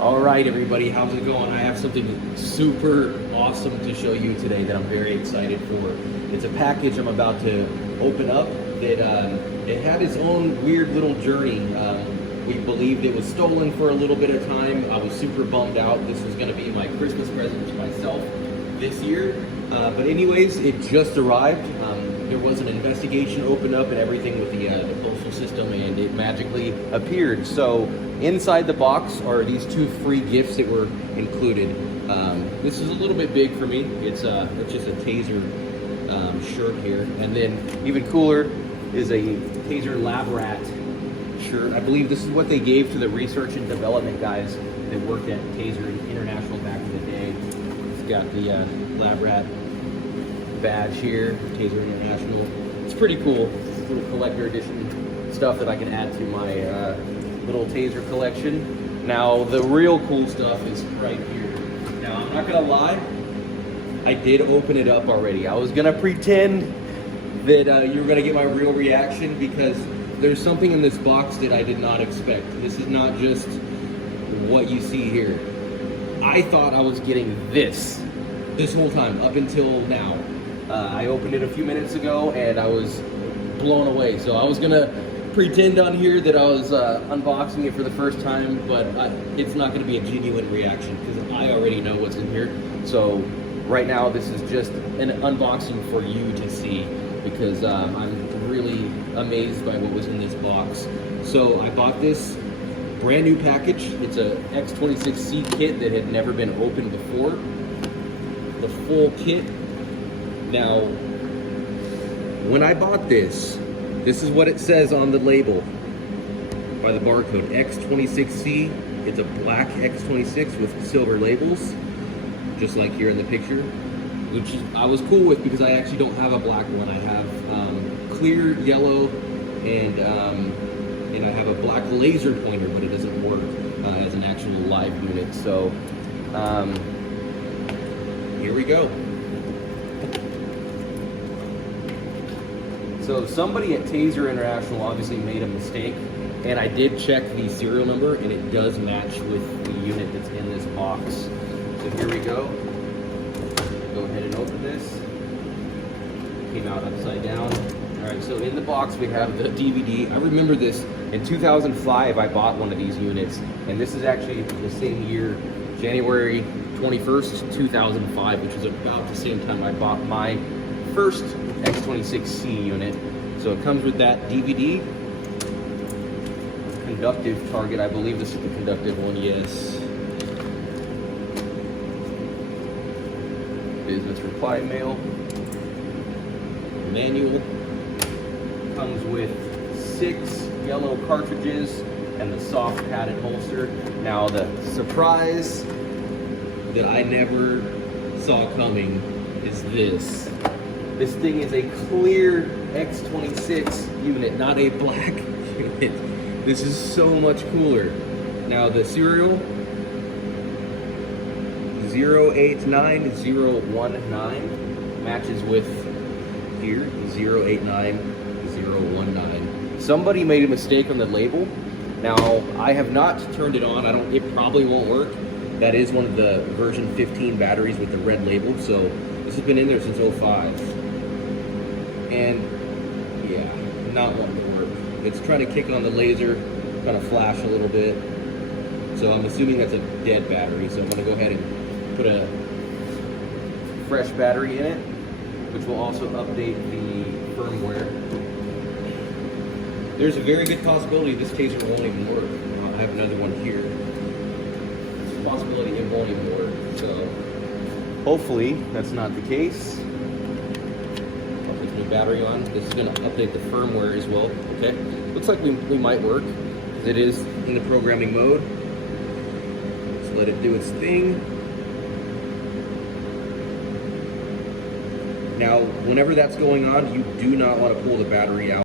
All right, everybody, how's it going? I have something super awesome to show you today that I'm very excited for. It's a package I'm about to open up that it had its own weird little journey. We believed it was stolen for a little bit of time. I was super bummed out. This was going to be my Christmas present to myself this year. But anyways, it just arrived. There was an investigation opened up and everything with the postal system, and it magically appeared. So inside the box are these two free gifts that were included. This is a little bit big for me. It's just a Taser shirt here, and then even cooler is a Taser lab rat shirt. I believe this is what they gave to the research and development guys that worked at Taser International back in the day. It's got the lab rat badge here, Taser International. It's pretty cool. It's little collector edition stuff that I can add to my little Taser collection. Now the real cool stuff is right here. Now I'm not gonna lie, I did open it up already. I was gonna pretend that you were gonna get my real reaction because there's something in this box that I did not expect. This is not just what you see here. I thought I was getting this whole time up until now. I opened it a few minutes ago and I was blown away. So I was gonna pretend on here that I was unboxing it for the first time, but it's not gonna be a genuine reaction because I already know what's in here. So right now this is just an unboxing for you to see because I'm really amazed by what was in this box. So I bought this brand new package. It's a X26C kit that had never been opened before. The full kit. Now, when I bought this is what it says on the label by the barcode, X26C. It's a black X26 with silver labels, just like here in the picture, which I was cool with because I actually don't have a black one. I have clear yellow and I have a black laser pointer, but it doesn't work as an actual live unit. So here we go. So somebody at Taser International obviously made a mistake, and I did check the serial number, and it does match with the unit that's in this box. So here we go. Go ahead and open this. Came out upside down. All right, so in the box we have the DVD. I remember this in 2005. I bought one of these units, and this is actually the same year, January 21st, 2005, which was about the same time I bought my first X26C unit. So it comes with that DVD. Conductive target, I believe this is the conductive one, yes. Business reply mail. Manual. Comes with 6 yellow cartridges and the soft padded holster. Now the surprise that I never saw coming is this. This thing is a clear X26 unit, not a black unit. This is so much cooler. Now the serial, 089019, matches with here, 089019. Somebody made a mistake on the label. Now, I have not turned it on. It probably won't work. That is one of the version 15 batteries with the red label, so this has been in there since 05. And yeah, not wanting to work. It's trying to kick on the laser, kind of flash a little bit. So I'm assuming that's a dead battery, so I'm gonna go ahead and put a fresh battery in it, which will also update the firmware. There's a very good possibility this Taser won't even work. I have another one here. There's a possibility it won't even work, so hopefully that's not the case. Battery on. This is going to update the firmware as well. Okay, looks like we might work because it is in the programming mode. Let's let it do its thing. Now, whenever that's going on, you do not want to pull the battery out.